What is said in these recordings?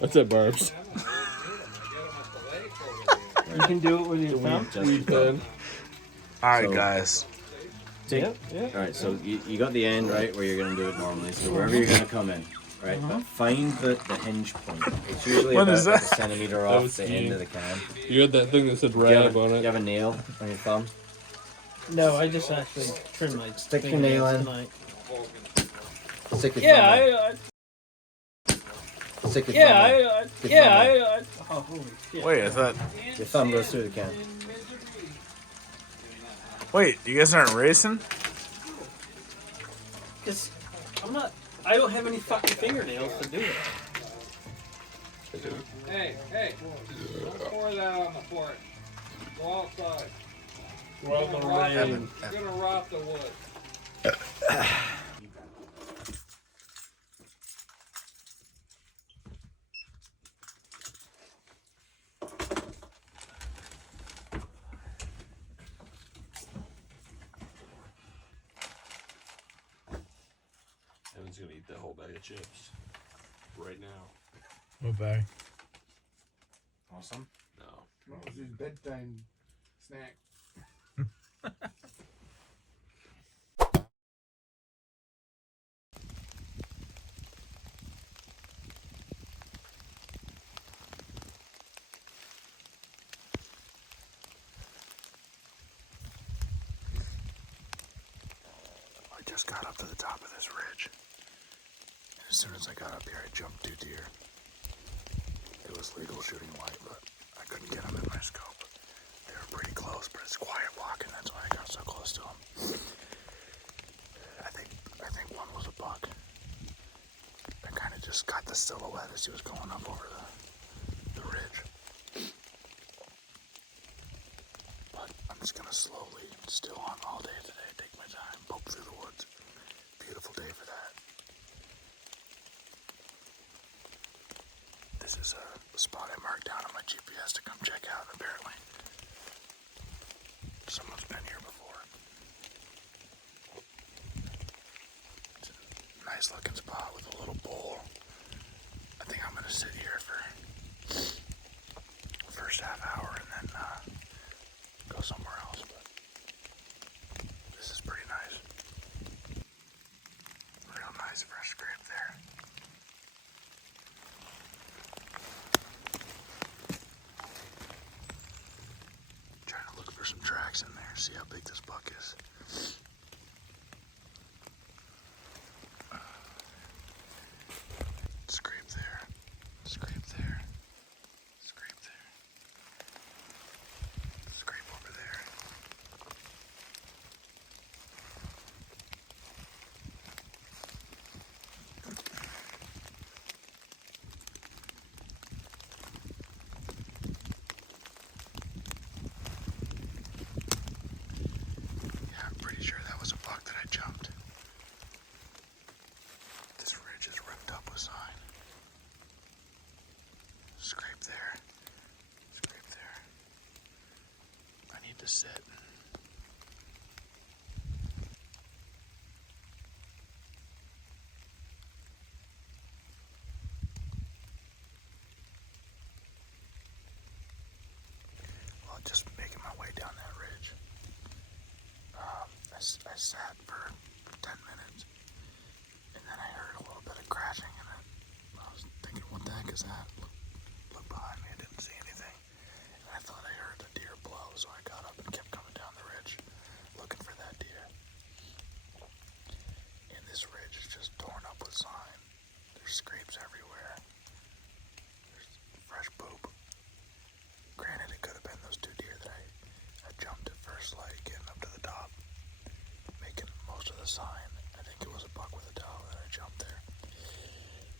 That's at Barb's. You can do it with your thumb. You can. Alright, So- guys. Yeah. Alright, so you got the end, right, where you're going to do it normally. So wherever you're going to come in, right? But find the hinge point. It's usually What about is like that? a centimeter off was the skiing. end of the can. You had that thing that said Do you have rab on you it. have a nail on your thumb? No, I just actually trimmed my Stick your nail in. tonight. Stick your Yeah, thumb in. Stick your thumb in. Oh, holy shit. Wait, I thought. Your thumb goes through the can. Wait, you guys aren't racing? Because I don't have any fucking fingernails to do it. Hey, don't pour that on the porch. Go outside. Well, the rain. It's gonna rot the wood. Evan's gonna eat that whole bag of chips right now. What bag? Awesome. No. That was his bedtime snack. I just got up to the top of this ridge. And as soon as I got up here, I jumped 2 deer. It was legal shooting white, but I couldn't get them in my scope. They were pretty close, but it's quiet walking. That's why I got so close to them. I think one was a buck. I kind of just got the silhouette as he was going up over the ridge. But I'm just gonna slowly, still on all day today, take my time, poke through the woods. Beautiful day for that. This is a spot I marked down on my GPS to come check out, apparently. Someone's been here before. It's a nice looking spot with a little bowl. I think I'm gonna sit here for the first half hour and then go somewhere else, but this is pretty nice. Real nice fresh scrape there. Trying to look for some tracks in there, see how big this buck is. Scrape there, scrape there, scrape there, scrape over there. Yeah, I'm pretty sure that was a buck that I jumped. This ridge is ripped up with sign. Scrape there. Scrape there. I need to sit. Well, just making my way down that ridge. I sat for 10 minutes, and then I heard a little bit of crashing, and I was thinking, what the heck is that? Look behind me, I didn't see anything, and I thought I heard a deer blow, so I got up and kept coming down the ridge, looking for that deer. And this ridge is just torn up with sign. There's scrapes everywhere. There's fresh poop. Granted, it could have been those 2 deer that I jumped at first light, getting up to the top, making most of the sign. I think it was a buck with a doe that I jumped there.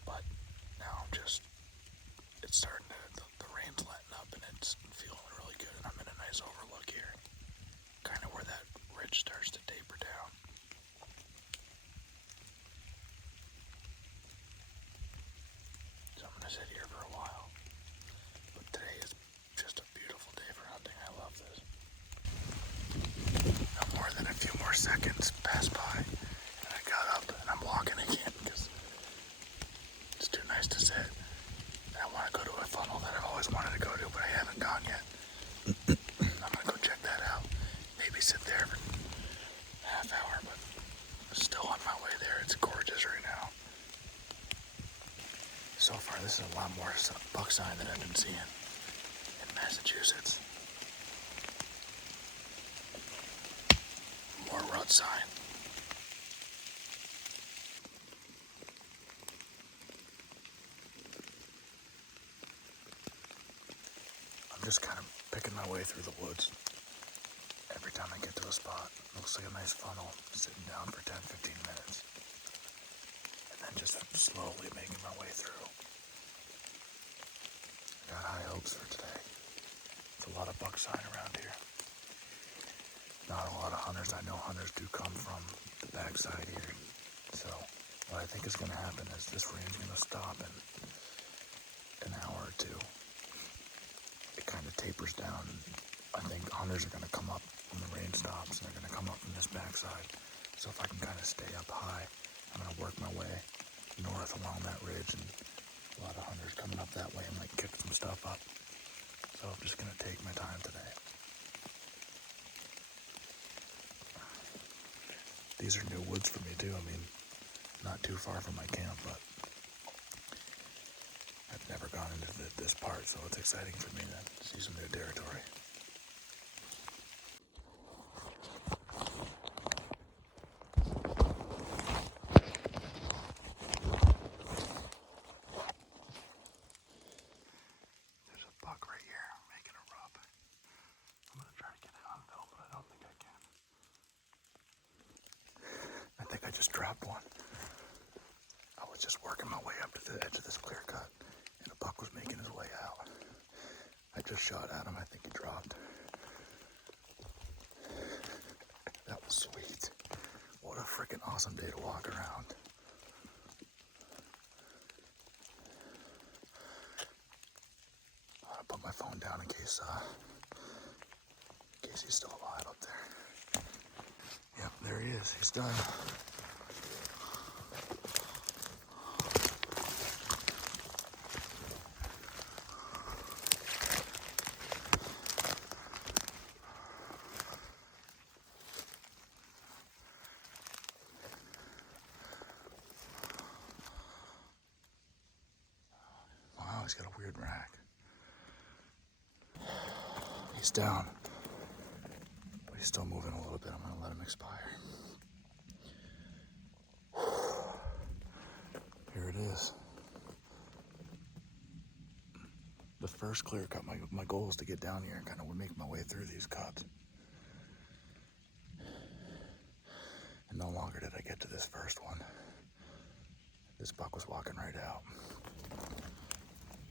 But now it's starting to, the rain's letting up and it's feeling really good, and I'm in a nice overlook here. Kind of where that ridge starts to taper down. So I'm gonna sit here for a while. But today is just a beautiful day for hunting. I love this. No more than a few more seconds pass by, and I got up and I'm walking again because it's too nice to sit. And I So far, this is a lot more buck sign than I've been seeing in Massachusetts. More rut sign. I'm just kind of picking my way through the woods. Every time I get to a spot, it looks like a nice funnel, sitting down for 10-15 minutes. And then just slowly making my way through. I got high hopes for today. There's a lot of buck sign around here. Not a lot of hunters. I know hunters do come from the backside here. So what I think is going to happen is this rain's going to stop in an hour or two. It kind of tapers down. I think hunters are going to come up when the rain stops, and they're going to come up from this backside. So if I can kind of stay up high, I'm going to work my way north along that ridge, and a lot of hunters coming up that way and like kick some stuff up. So I'm just going to take my time today. These are new woods for me too. I mean, not too far from my camp, but I've never gone into this part, so it's exciting for me to see some new territory. There's a buck right here making a rub. I'm gonna try to get it on film, but I don't think I can. I think I just dropped one. I was just working my way up to the edge of this clear cut, and a buck was making his way out. I just shot at him. I think he dropped. That was sweet. What a freaking awesome day to walk around. I'm gonna put my phone down in case he's still alive up there. Yep, there he is. He's done. Wow, he's got a weird rack. He's down, but he's still moving a little bit. I'm gonna let him expire. Here it is. The first clear cut. My goal is to get down here and kind of make my way through these cuts. And no longer did I get to this first one. This buck was walking right out.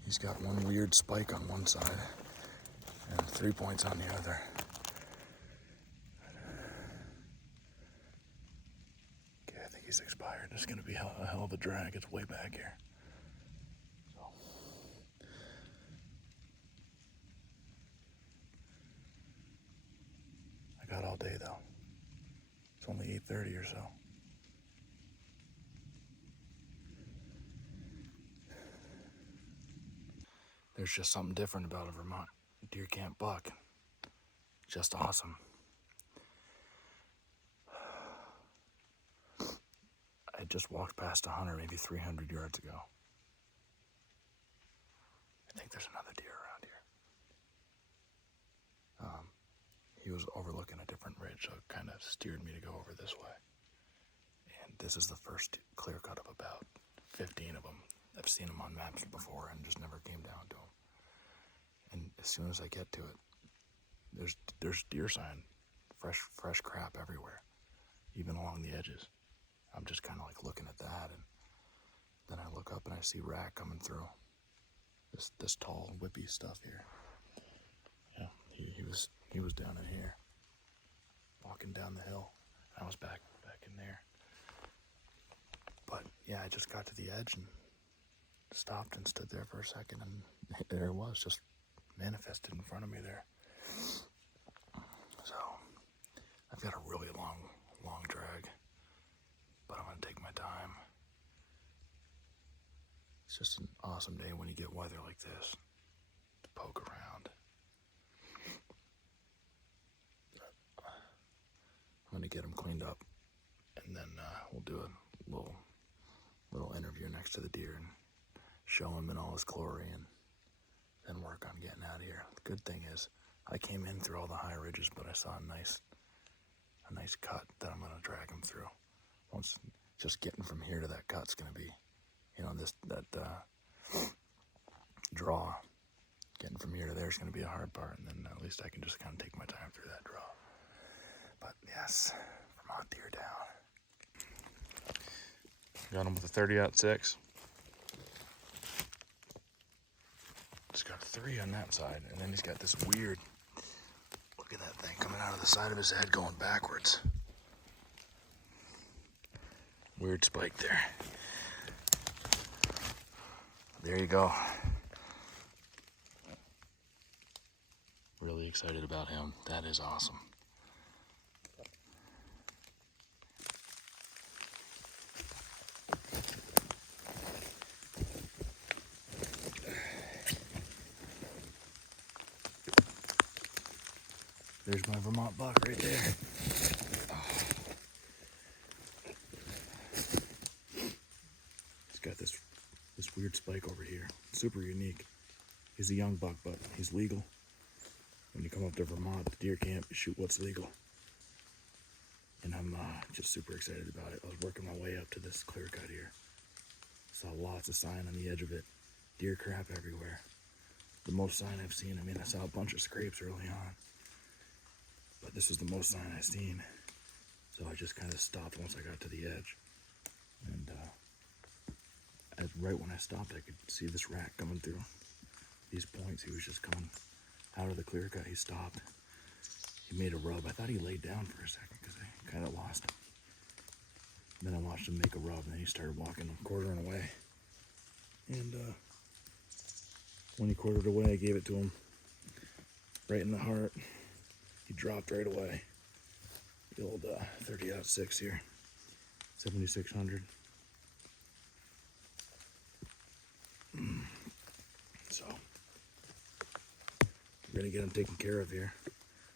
He's got one weird spike on one side and 3 points on the other. Okay, I think he's expired. This is gonna be a hell of a drag. It's way back here. So. I got all day though. It's only 8:30 or so. There's just something different about a Vermont deer camp buck. Just awesome. I just walked past a hunter maybe 300 yards ago. I think there's another deer around here. He was overlooking a different ridge, so it kind of steered me to go over this way. And this is the first clear cut of about 15 of them. I've seen them on maps before and just never came down to them. And as soon as I get to it, there's deer sign, fresh crap everywhere, even along the edges. I'm just kind of like looking at that, and then I look up and I see rack coming through. This tall, whippy stuff here. Yeah, he was down in here, walking down the hill. I was back in there. But yeah, I just got to the edge and stopped and stood there for a second, and there it was, just manifested in front of me there. So I've got a really long drag, but I'm gonna take my time. It's just an awesome day when you get weather like this to poke around. I'm gonna get them cleaned up, and then we'll do a little interview next to the deer and show him in all his glory, and then work on getting out of here. The good thing is, I came in through all the high ridges, but I saw a nice cut that I'm gonna drag him through. Once just getting from here to that cut's gonna be, that draw. Getting from here to there is gonna be a hard part, and then at least I can just kind of take my time through that draw. But yes, Vermont deer down. Got him with a 30-06. Just got a 3 on that side, and then he's got this weird, look at that thing coming out of the side of his head going backwards. Weird spike there. There you go. Really excited about him. That is awesome. There's my Vermont buck right there. Oh. He's got this weird spike over here. Super unique. He's a young buck, but he's legal. When you come up to Vermont, the deer camp, you shoot what's legal. And I'm just super excited about it. I was working my way up to this clear cut here. Saw lots of sign on the edge of it. Deer crap everywhere. The most sign I've seen. I mean, I saw a bunch of scrapes early on, but this was the most sign I've seen. So I just kind of stopped once I got to the edge. And right when I stopped, I could see this rack coming through these points. He was just coming out of the clear cut. He stopped. He made a rub. I thought he laid down for a second because I kind of lost him. Then I watched him make a rub, and then he started walking, quartering away. And when he quartered away, I gave it to him right in the heart. He dropped right away. The old 30-06 here, 7600. So we're gonna get him taken care of here,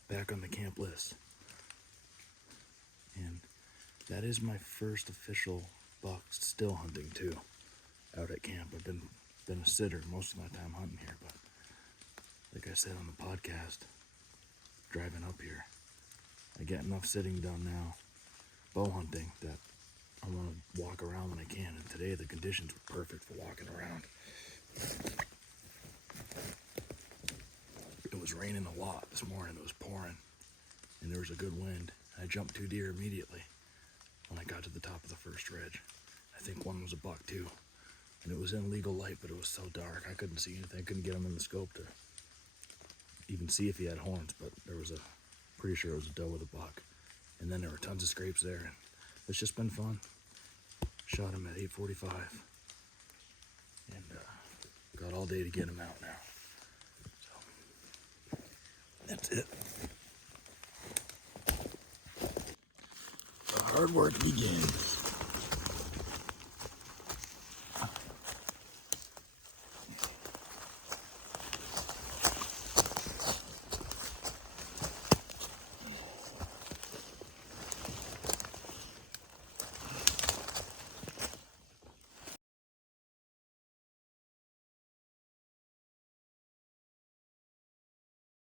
back on the camp list. And that is my first official buck still hunting too, out at camp. I've been a sitter most of my time hunting here, but like I said on the podcast, driving up here, I get enough sitting done now, bow hunting, that I want to walk around when I can. And today the conditions were perfect for walking around. It was raining a lot this morning. It was pouring, and there was a good wind. I jumped 2 deer immediately when I got to the top of the first ridge. I think one was a buck too, and it was in legal light, but it was so dark I couldn't see anything. I couldn't get him in the scope to even see if he had horns, but there was pretty sure it was a doe with a buck. And then there were tons of scrapes there, and it's just been fun. Shot him at 8:45, and got all day to get him out now. So that's it. The hard work begins.